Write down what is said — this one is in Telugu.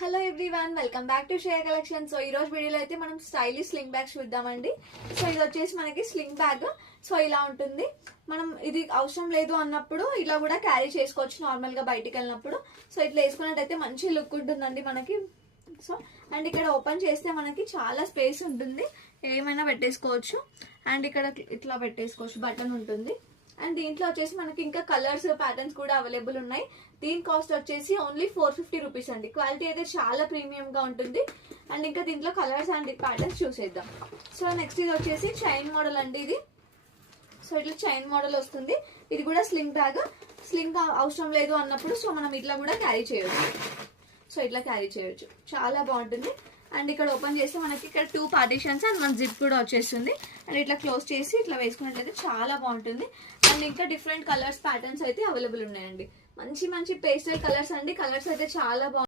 Hello everyone, welcome back to Shreya collection. So ఈ రోజు వీడియోలో అయితే మనం స్టైలిష్ స్లింగ్ బ్యాగ్ చూద్దామండి. సో ఇది వచ్చేసి మనకి స్లింగ్ బ్యాగ్. సో ఇలా ఉంటుంది. మనం ఇది అవసరం లేదు అన్నప్పుడు ఇలా కూడా క్యారీ చేసుకోవచ్చు నార్మల్ గా బయటికి వెళ్ళినప్పుడు. సో ఇట్లా వేసుకున్నట్టయితే మంచి లుక్ ఉంటుందండి మనకి. సో అండ్ ఇక్కడ ఓపెన్ చేస్తే మనకి చాలా స్పేస్ ఉంటుంది, ఏమైనా పెట్టేసుకోవచ్చు. అండ్ ఇక్కడ ఇట్లా పెట్టేసుకోవచ్చు, బటన్ ఉంటుంది. అండ్ దీంట్లో వచ్చేసి మనకి ఇంకా కలర్స్ ప్యాటర్న్స్ కూడా అవైలబుల్ ఉన్నాయి. దీని కాస్ట్ వచ్చేసి ఓన్లీ 450 రూపీస్ అండి. క్వాలిటీ అయితే చాలా ప్రీమియం గా ఉంటుంది. అండ్ ఇంకా దీంట్లో కలర్స్ అండ్ ప్యాటర్న్స్ చూసేద్దాం. సో నెక్స్ట్ ఇది వచ్చేసి చైన్ మోడల్ అండి ఇది. సో ఇట్లా చైన్ మోడల్ వస్తుంది. ఇది కూడా స్లింగ్ బ్యాగ్. స్లింగ్ అవసరం లేదు అన్నప్పుడు సో మనం ఇట్లా కూడా క్యారీ చేయొచ్చు. సో ఇట్లా క్యారీ చేయొచ్చు, చాలా బాగుంటుంది. అండ్ ఇక్కడ ఓపెన్ చేస్తే మనకి ఇక్కడ 2 పార్టీషన్స్ అండ్ 1 జిప్ కూడా వచ్చేస్తుంది. అండ్ ఇట్లా క్లోజ్ చేసి ఇట్లా వేసుకున్నట్లయితే చాలా బాగుంటుంది. అండ్ ఇంకా డిఫరెంట్ కలర్స్ ప్యాటర్న్స్ అయితే అవైలబుల్ ఉన్నాయండి. మంచి మంచి పేస్టల్ కలర్స్ అండి. కలర్స్ అయితే చాలా బాగుంది.